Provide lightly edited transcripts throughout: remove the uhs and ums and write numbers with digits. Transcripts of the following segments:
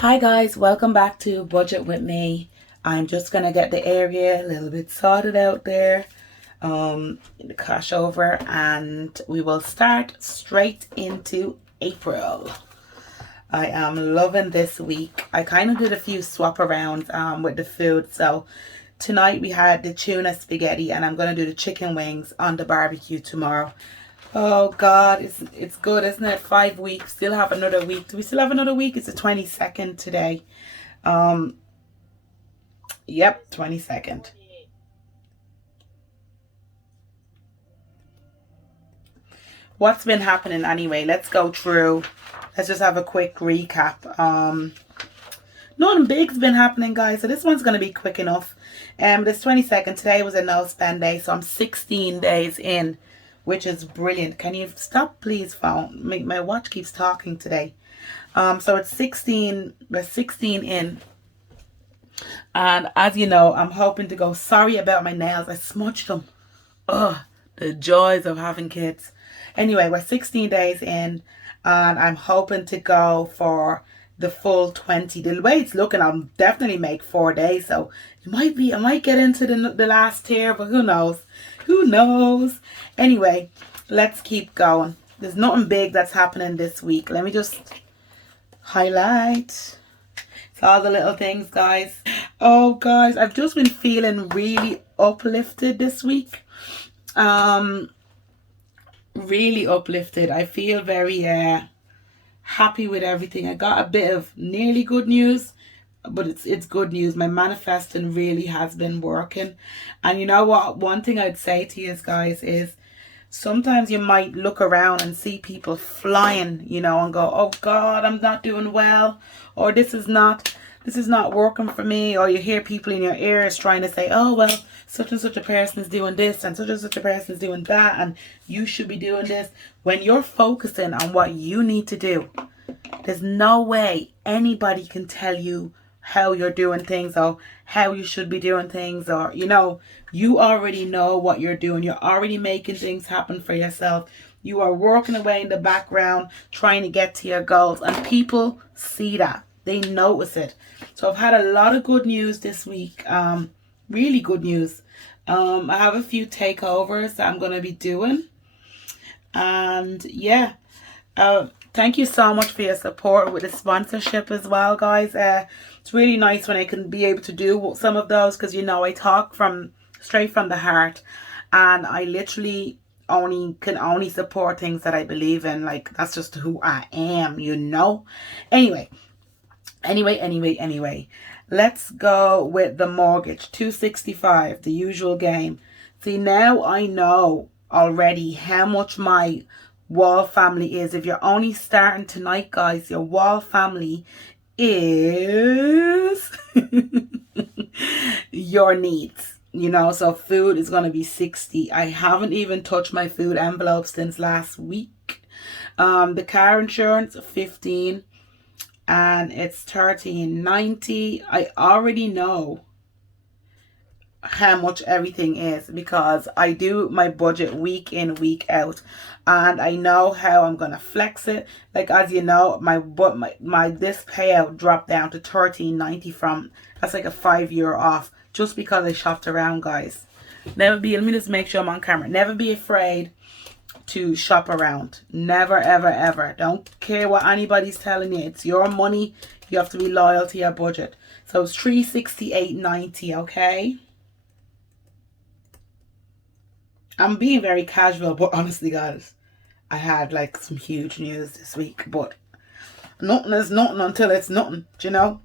Hi guys, welcome back to Budget with me. I'm just gonna get the area a little bit sorted out there, the cash over, and we will start straight into April. I am loving this week. I kind of did a few swap arounds with the food. So tonight we had the tuna spaghetti, and I'm gonna do the chicken wings on the barbecue tomorrow. Oh God, it's good, isn't it? 5 weeks. Still have another week. Do we still have another week? It's the 22nd today. Um, yep, 22nd. What's been happening anyway? Let's go through. Let's just have a quick recap. Nothing big's been happening, guys. So this one's gonna be quick enough. This 22nd, today was a no spend day, so I'm 16 days in, which is brilliant. Can you stop, please, phone? My watch keeps talking today. So it's 16. We're 16 in, and as you know, I'm hoping to go. Sorry about my nails. I smudged them. Ugh, the joys of having kids. Anyway, we're 16 days in, and I'm hoping to go for the full 20. The way it's looking, I'll definitely make 4 days. So it might be, I might get into the last tier, but who knows? Who knows? Anyway, let's keep going. There's nothing big that's happening this week. Let me just highlight. It's all the little things, guys. Oh, guys, I've just been feeling really uplifted this week. Really uplifted. I feel very happy with everything. I got a bit of nearly good news, but it's good news. My manifesting really has been working. And you know what? One thing I'd say to you guys is sometimes you might look around and see people flying, and go, oh God, I'm not doing well, or this is not working for me. Or you hear people in your ears trying to say, oh well, such and such a person is doing this and such a person is doing that, and you should be doing this. When you're focusing on what you need to do, there's no way anybody can tell you how you're doing things or how you should be doing things, or you already know what you're doing. You're already making things happen for yourself. You are working away in the background trying to get to your goals, and people see that. They notice it. So I've had a lot of good news this week. Really good news. I have a few takeovers that I'm going to be doing, and yeah, thank you so much for your support with the sponsorship as well, guys. It's really nice when I can be able to do some of those, because I talk straight from the heart, and I literally can only support things that I believe in. Like, that's just who I am. Anyway, let's go with the mortgage. 265, the usual game. See, now I know already how much my wall family is. If you're only starting tonight, guys, your wall family is your needs. So food is going to be 60. I haven't even touched my food envelope since last week. The car insurance, 15, and it's 13.90. I already know how much everything is because I do my budget week in, week out, and I know how I'm gonna flex it. Like, as you know, my this payout dropped down to 13.90 from, that's like a €5 off, just because I shopped around, guys. Let me just make sure I'm on camera. Never be afraid to shop around. Never, ever, ever. Don't care what anybody's telling you. It's your money. You have to be loyal to your budget. So it's 368.90, okay? I'm being very casual, but honestly, guys, I had like some huge news this week, but nothing is nothing until it's nothing, do you know?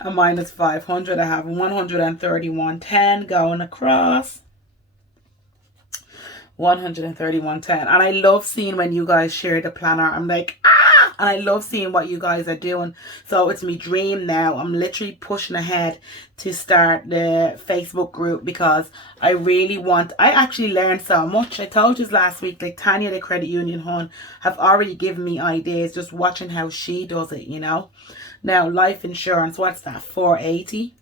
A minus 500. I have 131.10 going across. 131.10. And I love seeing when you guys share the planner. I'm like, and I love seeing what you guys are doing. So it's my dream now. I'm literally pushing ahead to start the Facebook group, because I really want, I actually learned so much. I told you last week, like Tanya, the credit union hun, have already given me ideas just watching how she does it, Now, life insurance, what's that? 480.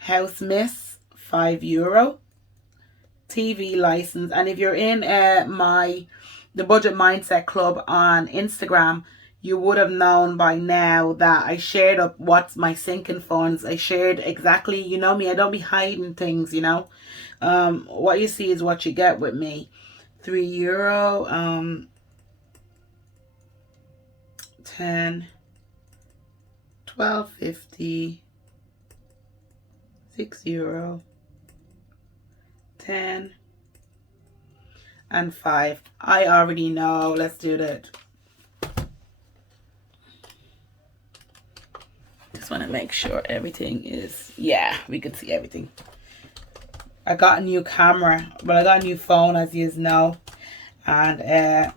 House miss, €5. TV license. And if you're in the Budget Mindset Club on Instagram, you would have known by now that I shared up what's my sinking funds. I shared exactly, you know me, I don't be hiding things, you know. What you see is what you get with me. €3, 10, 12.50, €6, 10, and 5. I already know. Let's do that. Just want to make sure everything is, yeah, we can see everything. I got a new camera, but I got a new phone, as you know, and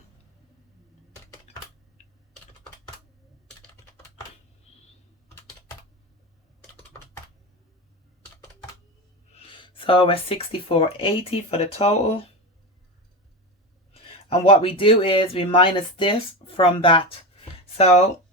so we're 64.80 for the total. And what we do is we minus this from that. So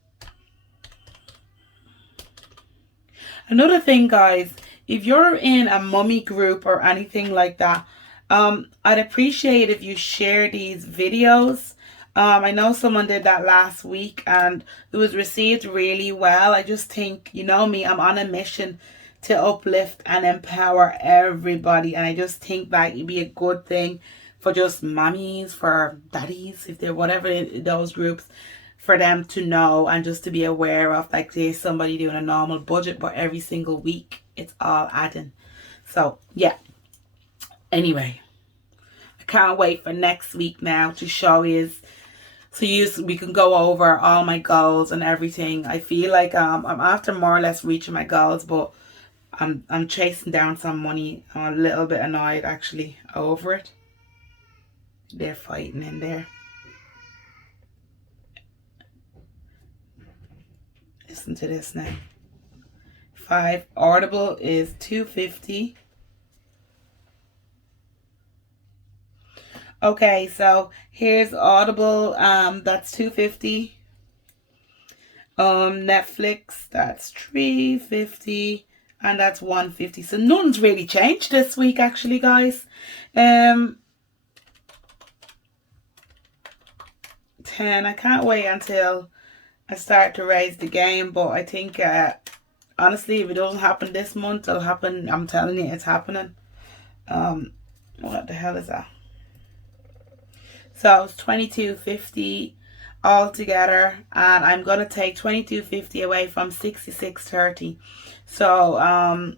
another thing, guys, if you're in a mummy group or anything like that, I'd appreciate if you share these videos. I know someone did that last week and it was received really well. I just think, you know me, I'm on a mission to uplift and empower everybody. And I just think that it'd be a good thing for just mommies, for daddies, if they're whatever those groups, for them to know and just to be aware of, like, there's somebody doing a normal budget, but every single week it's all adding. So yeah, anyway, I can't wait for next week now to show you, so we can go over all my goals and everything. I feel like I'm after more or less reaching my goals, but I'm chasing down some money. I'm a little bit annoyed actually over it. They're fighting in there. Listen to this now. 5. Audible is $2.50. Okay, so here's Audible. That's $2.50. Netflix, that's $3.50, and that's $1.50. So nothing's really changed this week, actually, guys. 10. I can't wait until I start to raise the game, but I think honestly, if it doesn't happen this month, it'll happen. I'm telling you, it's happening. What the hell is that? So it's $22.50 altogether, and I'm gonna take $22.50 away from $66.30. So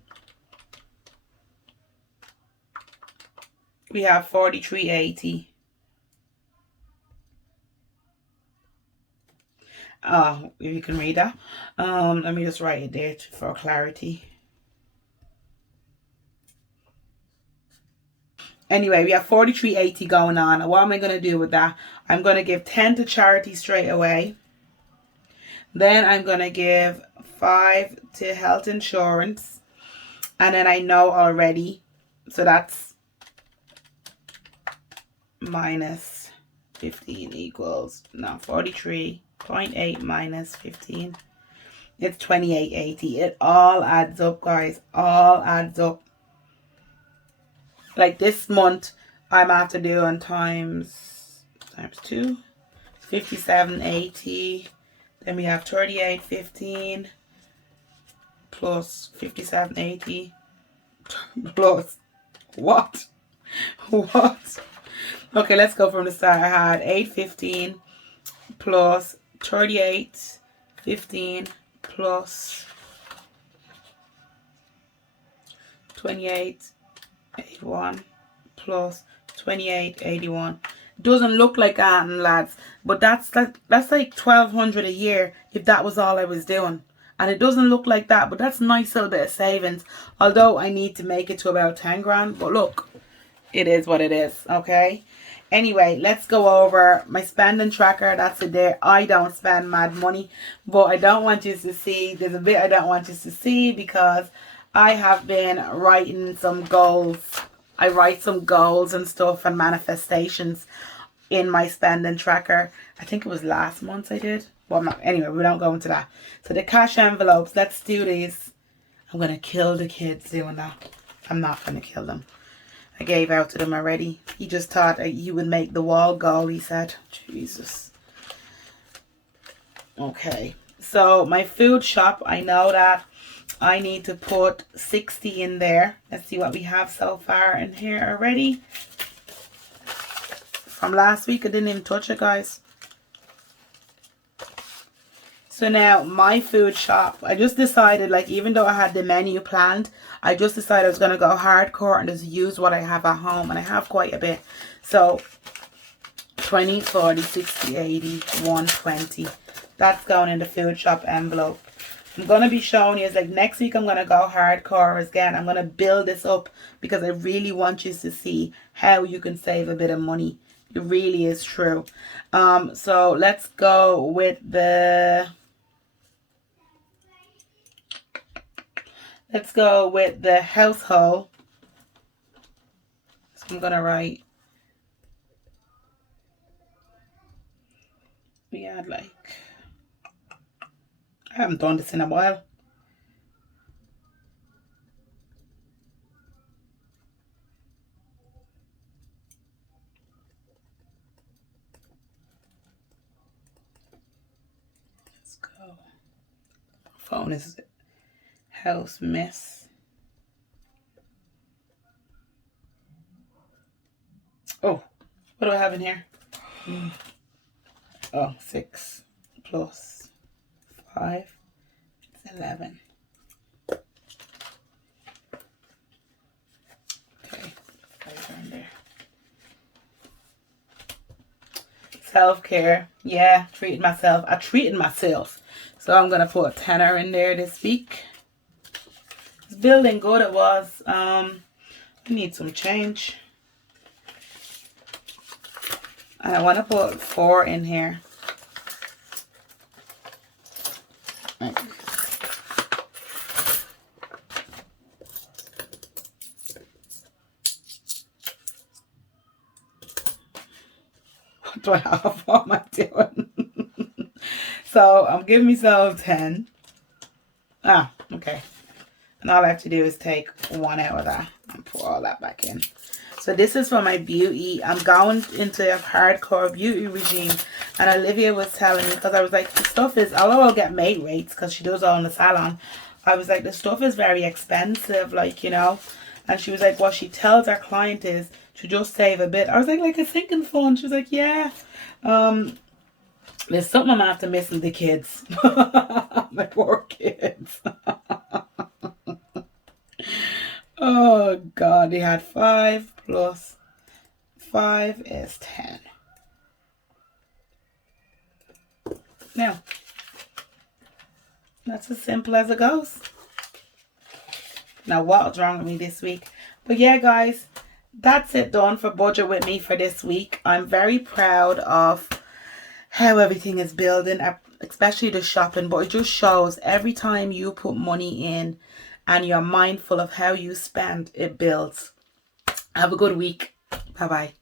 we have $43.80. Oh, if you can read that. Let me just write it there for clarity. Anyway, we have $43.80 going on. What am I going to do with that? I'm going to give 10 to charity straight away. Then I'm going to give 5 to health insurance. And then I know already. So that's minus 15 equals, no, 43.8 minus 15. It's $28.80. It all adds up, guys. All adds up. Like this month, I'm after doing times 2, $57.80. Then we have $38.15 plus $57.80 plus what? What? Okay, let's go from the start. I had $8.15 plus $38.15 plus $28.81 plus $28.81. Doesn't look like that, lads, but that's like $1,200 a year if that was all I was doing. And it doesn't look like that, but that's a nice little bit of savings. Although I need to make it to about 10 grand, but look, it is what it is, okay? Anyway, let's go over my spending tracker. That's it there. I don't spend mad money, but I don't want you to see, there's a bit I don't want you to see because I have been writing some goals. I write some goals and stuff and manifestations in my spending tracker. I think it was last month I did. Well, not, anyway, we don't go into that. So the cash envelopes, let's do these. I'm going to kill the kids doing that. I'm not going to kill them. I gave out to them already. He just thought he would make the wall go, he said. Jesus. Okay, so my food shop, I know that I need to put 60 in there. Let's see what we have so far in here already. From last week, I didn't even touch it, guys. So now my food shop, I just decided, like, even though I had the menu planned, I just decided I was going to go hardcore and just use what I have at home. And I have quite a bit. So 20, 40, 60, 80, 120. That's going in the food shop envelope. I'm going to be showing you, like, next week I'm going to go hardcore again. I'm going to build this up because I really want you to see how you can save a bit of money. It really is true. So let's go with the... Let's go with the household. So I'm going to write... We had like... I haven't done this in a while. Let's go. Phone is house mess. Oh, what do I have in here? Oh, 6 plus 5 is 11. Okay, 5 in there. Self-care. Yeah, treating myself. I treated myself. So I'm going to put a tenner in there this week. It's building good, it was. I need some change. And I want to put 4 in here. Right. What do I have? What am I doing? So I'm giving myself 10. Ah, okay. And all I have to do is take 1 out of that and put all that back in. So this is for my beauty. I'm going into a hardcore beauty regime. And Olivia was telling me, because I was like, the stuff is, although I'll get mate rates because she does all in the salon, I was like, the stuff is very expensive, like, you know. And she was like, what she tells her client is to just save a bit. I was like a sinking fund. She was like, yeah. There's something I'm after missing the kids. My poor kids. Oh, God. They had 5 plus 5 is 10. Now, that's as simple as it goes. Now, what's wrong with me this week? But yeah, guys, that's it done for Budget With Me for this week. I'm very proud of how everything is building, especially the shopping. But it just shows every time you put money in and you're mindful of how you spend, it builds. Have a good week. Bye-bye.